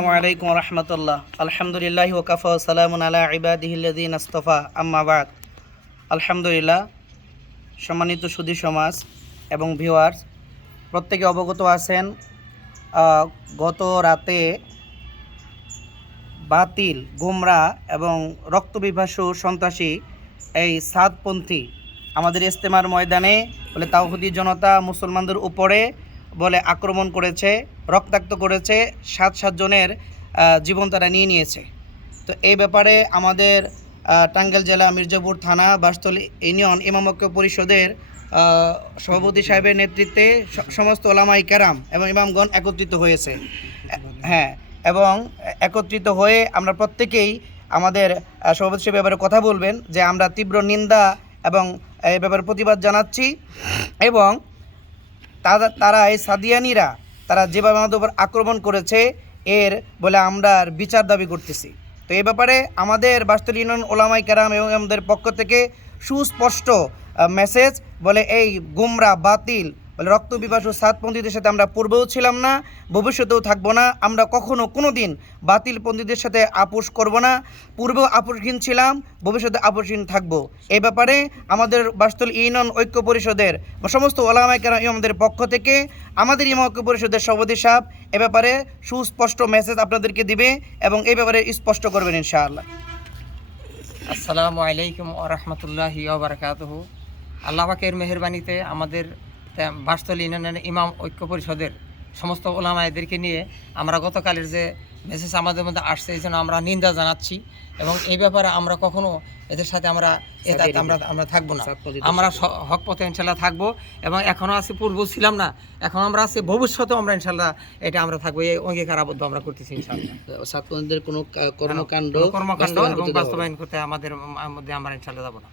আসসালামু আলাইকুম রহমতুল্লাহ। আলহামদুলিল্লাহ ওকাফা সালামুন আলা ইবাদিহিল্লাদিন আস্তফা আম্মাবাদ আলহামদুলিল্লাহ, সম্মানিত সুদী সমাজ এবং ভিউয়ার্স প্রত্যেকে অবগত আছেন গত রাতে বাতিল, গুমরা এবং রক্তবিভাসু সন্ত্রাসী এই সাতপন্থী আমাদের ইস্তেমার ময়দানে বলে তাওহুদি জনতা মুসলমানদের উপরে বলে আক্রমণ করেছে। রক্তাক্ত করেছে সাত সাতজনের জীবন তারা নিয়ে নিয়েছে। তো এই ব্যাপারে আমাদের টাঙ্গাইল জেলা মির্জাপুর থানা, বাসতলী ইউনিয়ন ইমামক্য পরিষদের সভাপতি সাহেবের নেতৃত্বে সমস্ত ওলামাই কেরাম এবং ইমামগণ একত্রিত হয়েছে। হ্যাঁ এবং একত্রিত হয়ে আমরা প্রত্যেকেই আমাদের সভাপতি সাহেব ব্যাপারে কথা বলবেন যে আমরা তীব্র নিন্দা এবং এই ব্যাপারে প্রতিবাদ জানাচ্ছি এবং তারা এই সাদিয়ানিরা তারা যেভাবে আমাদের উপর আক্রমণ করেছে, এর বলে আমরা বিচার দাবি করতেছি। তো এই ব্যাপারে আমাদের বাস্তল ইউনিয়ন ওলামাই ক্যারাম এবং আমাদের পক্ষ থেকে সুস্পষ্ট মেসেজ বলে এই গুমরা, বাতিল বলে, রক্ত বিভাসু সাতপন্থীদের সাথে আমরা পূর্বেও ছিলাম না, ভবিষ্যতেও থাকব না। আমরা কখনো কোনো দিন বাতিলপন্থীদের সাথে আপোষ করব না। পূর্বেও আপোষহীন ছিলাম, ভবিষ্যতে আপোষহীন থাকব। এই ব্যাপারে আমাদের বাস্তুল ইউনিয়ন ঐক্য পরিষদের সমস্ত ওলামাইকার আমাদের পক্ষ থেকে, আমাদের ইমা ঐক্য পরিষদের সভাপতি সাহেব এ ব্যাপারে সুস্পষ্ট মেসেজ আপনাদেরকে দিবে এবং এই ব্যাপারে স্পষ্ট করবেন ইনশাআল্লাহ। আসসালামু আলাইকুম ও রহমতুল্লাহ বারকাতহ। আল্লাহ পাকের মেহরবানিতে আমাদের বাসতলী ইউনিয়নের ইমাম ঐক্য পরিষদের সমস্ত ওলামায়েদেরকে নিয়ে আমরা গতকালের যে মেসেজ আমাদের মধ্যে আসছে এই জন্য আমরা নিন্দা জানাচ্ছি এবং এই ব্যাপারে আমরা কখনো এদের সাথে আমরা এ দায়িত্বে আমরা আমরা থাকব না। আমরা হক পথে ইনশাল্লাহ থাকব এবং এখনও আছি পূর্ব ছিলাম না। এখন আমরা আছি ভবিষ্যতেও আমরা ইনশাল্লাহ এটা আমরা থাকব এই অঙ্গীকার আবদ্ধ আমরা করতেছি ইনশাল্লাহ। কোনো কা- কর্মকাণ্ড কোনো কর্মকাণ্ড বাস্তবায়ন এবং। বাস্তবায়ন করতে আমাদের মধ্যে আমরা ইনশাল্লাহ যাব না।